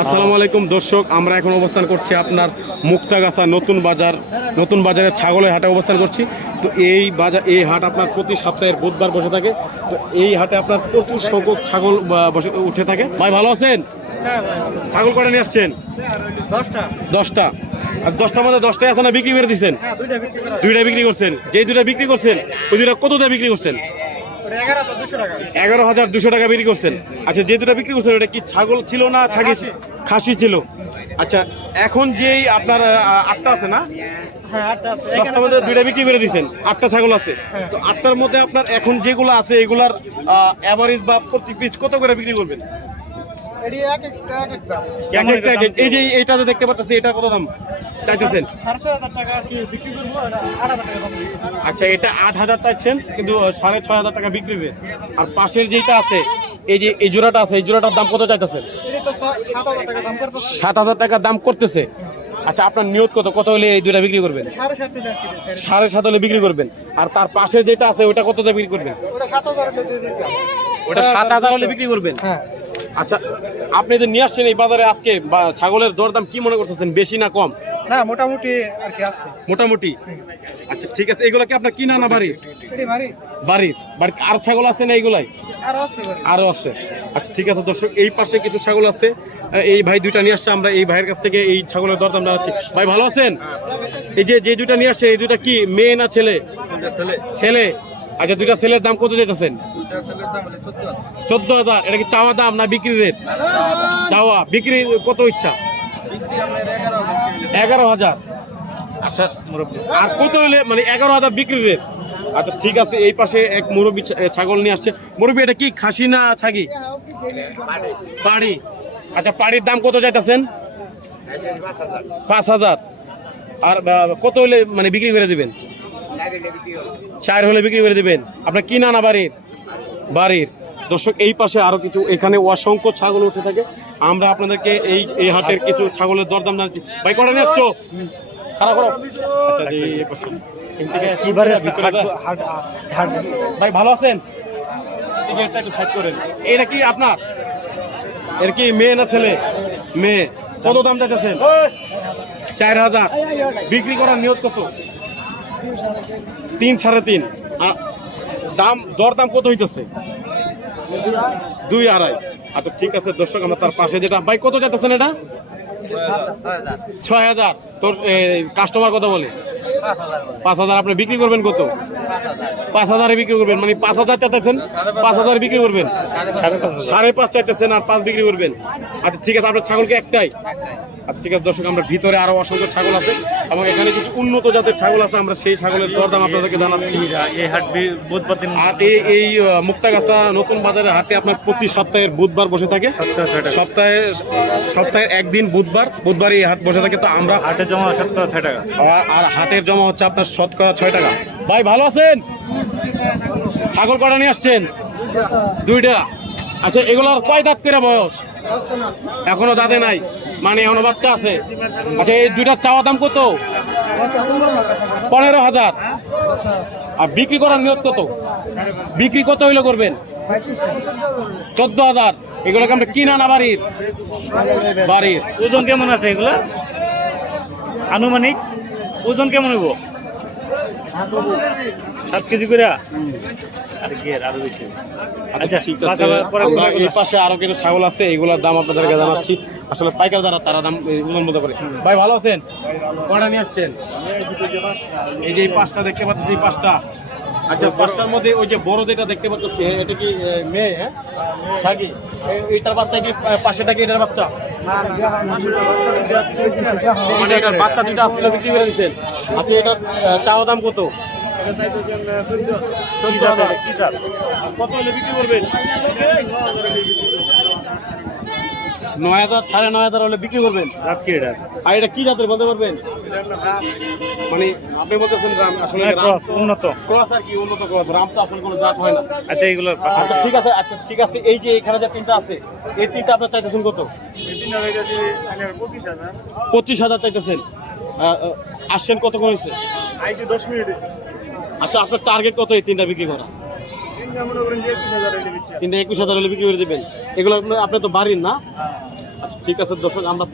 আসসালামু আলাইকুম দর্শক আমরা এখন অবস্থান করছি আপনার মুক্তাগাছা নতুন বাজার নতুন বাজারে ছাগলের হাটে অবস্থান করছি। তো এই বাজার এই হাট আপনার প্রতি সপ্তাহের বুধবার বসে থাকে। তো এই হাটে আপনার প্রচুর সংখ্যক ছাগল বসে উঠে থাকে। ভাই ভালো আছেন? ছাগল কটা নিয়ে আসছেন? দশটা। আর দশটার মধ্যে দশটাই আছে না বিক্রি করে দিচ্ছেন হ্যাঁ দুইটা বিক্রি করছেন? যেই দুইটা বিক্রি করছেন ওই দুইটা কত দিয়ে বিক্রি করছেন? এগারো হাজার দুশো টাকা। বিক্রি করছেন। আচ্ছা যে দুটা বিক্রি করছেন ওটা কি ছাগল ছিল না ছাগি খাসি। ছিল। আচ্ছা এখন যেই আপনার আটটা আছে না? হ্যাঁ দশটার মধ্যে দুইটা বিক্রি করে দিয়েছেন আটটা ছাগল আছে। তো আটটার মধ্যে আপনার এখন যেগুলো আছে এগুলার অ্যাভারেজ বা প্রতি পিস কত করে বিক্রি করবেন? এই যে এইটা যে দেখতে পাচ্ছি এটা কত দাম চাইতেছেন। আচ্ছা এটা আট হাজার চাইছেন কিন্তু সাড়ে ছয় হাজার টাকা বিক্রি হবে। আর পাশের যেটা আছে এই যে এই জোড়াটা আছে এই জোড়াটার দাম কত চাইতেছেন? সাত হাজার টাকা দাম করতেছে। সাত হাজার টাকা দাম করতেছে। আচ্ছা আপনার নিয়ত কত? কত হলে এই দুইটা বিক্রি করবেন? সাড়ে সাত হলে বিক্রি করবেন। আর তার পাশে যেটা আছে ওটা কত দিয়ে বিক্রি করবেন। ওটা সাত হাজার হলে বিক্রি করবেন? হ্যাঁ। আচ্ছা আপনি যে নিয়ে আসছেন এই বাজারে আজকে বা ছাগলের দরদাম কি মনে করতেছেন বেশি না কম? না মোটামুটি আর কি আছে। মোটামুটি? আচ্ছা ঠিক আছে এগুলো কি আপনার কিনা না বাড়ি? এটি ভারী বাড়ির বাড়িতে আর ছাগল আছে না এইগুলাই? আর আছে আরও আছে। আচ্ছা ঠিক আছে দর্শক এই পাশে কিছু ছাগল আছে। এই ভাই দুইটা নিয়ে আসছে আমরা এই ভাইয়ের কাছ থেকে এই ছাগলের দরদাম জানাচ্ছি। ভাই ভালো আছেন? এই যে যে দুইটা নিয়ে আসছে এই দুইটা কি মেয়ে না ছেলে? ছেলে। আচ্ছা দুইটা ছেলের দাম কত যেতেছেন চোদ্দ হাজার, এটা কি চাওয়া দাম না বিক্রি রেট চাওয়া, বিক্রি কত ইচ্ছা? এগারো হাজার। আচ্ছা মুরব্বী, আর কত হলে মানে এগারো হাজার বিক্রি রেট আচ্ছা ঠিক আছে, এই পাশে এক মুরব্বী ছাগল নিয়ে আসছে। মুরব্বী, এটা কি খাসি না ছাগি? পাড়ি। আচ্ছা পাড়ির দাম কত চাইতেছেন? পাঁচ হাজার। আর কত হলে মানে বিক্রি করে দেবেন? চার হলে বিক্রি করে দেবেন। আপনার কি নানা বাড়ির? বাড়ির। দর্শক এই পাশে আরও কিছু এখানে অসংখ্য ছাগল উঠে থাকে। আমরা আপনাদেরকে এই এই হাটের কিছু ছাগলের দরদাম জানাচ্ছি। ভাই কটা নিয়ে আসছো? খারাপ আচ্ছা এই পাশে। ভাই ভালো আছেন? সিগারেটটা একটু সাইড করেন। এটা কি আপনার? এর কি মেয়ে না ছেলে? মেয়ে। কত দাম চাইতেছেন? চার হাজার। বিক্রি করার নিয়ত কত? তিন সাড়ে তিন। দাম দর দাম কত হইতেছে? দুই আড়াই। আচ্ছা ঠিক আছে, দর্শক, আমরা তার পাশে যেটা ভাই, কত যাইতেছেন এটা? ছয় হাজার। তোর কাস্টমার কথা বলে? পাঁচ হাজার আপনি বিক্রি করবেন কত? পাঁচ হাজারে বিক্রি করবেন মানে পাঁচ হাজার চাইতেছেন? পাঁচ হাজার বিক্রি করবেন? সাড়ে পাঁচ চাইতেছেন আর পাঁচ বিক্রি করবেন। আচ্ছা ঠিক আছে আপনার ছাগলকে একটাই। আচ্ছা ঠিক আছে দর্শক আমরা ভিতরে আরও অসংখ্য ছাগল আছে এবং এখানে কিছু উন্নত জাতের ছাগল আছে আমরা সেই ছাগলের দরদাম আপনাদেরকে জানাচ্ছি। এই হাট বি- বুধবার দিন আর এই এই মুক্তাগাছা নতুন বাজারে হাটে আপনার প্রতি সপ্তাহের বুধবার বসে থাকে। সপ্তাহে সপ্তাহের একদিন বুধবার বুধবার এই হাট বসে থাকে তো আমরা হাটের জমা শতকরা ছয় টাকা। আর- আর হাটের জমা হচ্ছে আপনার শতকরা ছয় টাকা। ভাই, ভালো আছেন? ছাগল কটা নিয়ে আসছেন? দুইটা। আচ্ছা এগুলোর কয় দাঁত করে বয়স? এখনও দাঁতে নাই। মানে এখনও বাচ্চা আছে। আচ্ছা এই দুইটার চাওয়া দাম কত? পনেরো হাজার। আর বিক্রি করার নিয়ত কত? বিক্রি কত হইলে করবেন? চোদ্দ হাজার। এগুলোকে আমরা কিনা না বাড়ির? বাড়ির। ওজন কেমন আছে এগুলো? আনুমানিক? ওজন কেমন হইব? সাত কেজি করে আর কি এর আরও বেশি। আচ্ছা ঠিক আছে। আমরা এই পাশে আরও কিছু ছাগল আছে এগুলোর দাম আপনাদেরকে জানাচ্ছি। আসলে পাইকার যারা তারা দাম উন্নত মতো করে ভাই ভালো আছেন? কটা নিয়ে আসছেন? এই যে এই পাঁচটা দেখতে পাচ্ছি এই পাঁচটা। আচ্ছা পাঁচটার মধ্যে ওই যে বড় যেটা দেখতে পাচ্ছি এটা কি মেয়ে হ্যাঁ? সাগি? এ- এইটার বাচ্চা কি পাশে পাশেটা কি এটার বাচ্চা? মানে এটার বাচ্চা দুইটা আপনি বিক্রি করে দিচ্ছেন আচ্ছা এটার চাওয়া দাম কত? কত হলে বিক্রি করবেন? নয় হাজার সাড়ে নয় হাজার হলে বিক্রি করবেন। জাত কি এটা? আর এটা কি জাতের বলতে পারবেন? মানে আপনি বলতেছেন রাম আসলে ক্রস উন্নত। ক্রস আর কি উন্নত ক্রস। রাম তো আসলে কোনো জাত হয় না। আচ্ছা এগুলোর আচ্ছা ঠিক আছে আচ্ছা ঠিক আছে। এই যে এখানে যে তিনটা আছে এই তিনটা আপনার চাইতেছেন কত? পঁচিশ হাজার। চাইতেছেন। আসছেন কত হয়েছে? আইসি দশ মিনিট আচ্ছা আপনার টার্গেট কত এই তিনটা বিক্রি করা? তিনটা একুশ হাজার হলে বিক্রি করে দেবেন। এগুলো আপনার আপনি তো বাড়ির না? আচ্ছা ঠিক আছে দর্শক আমরা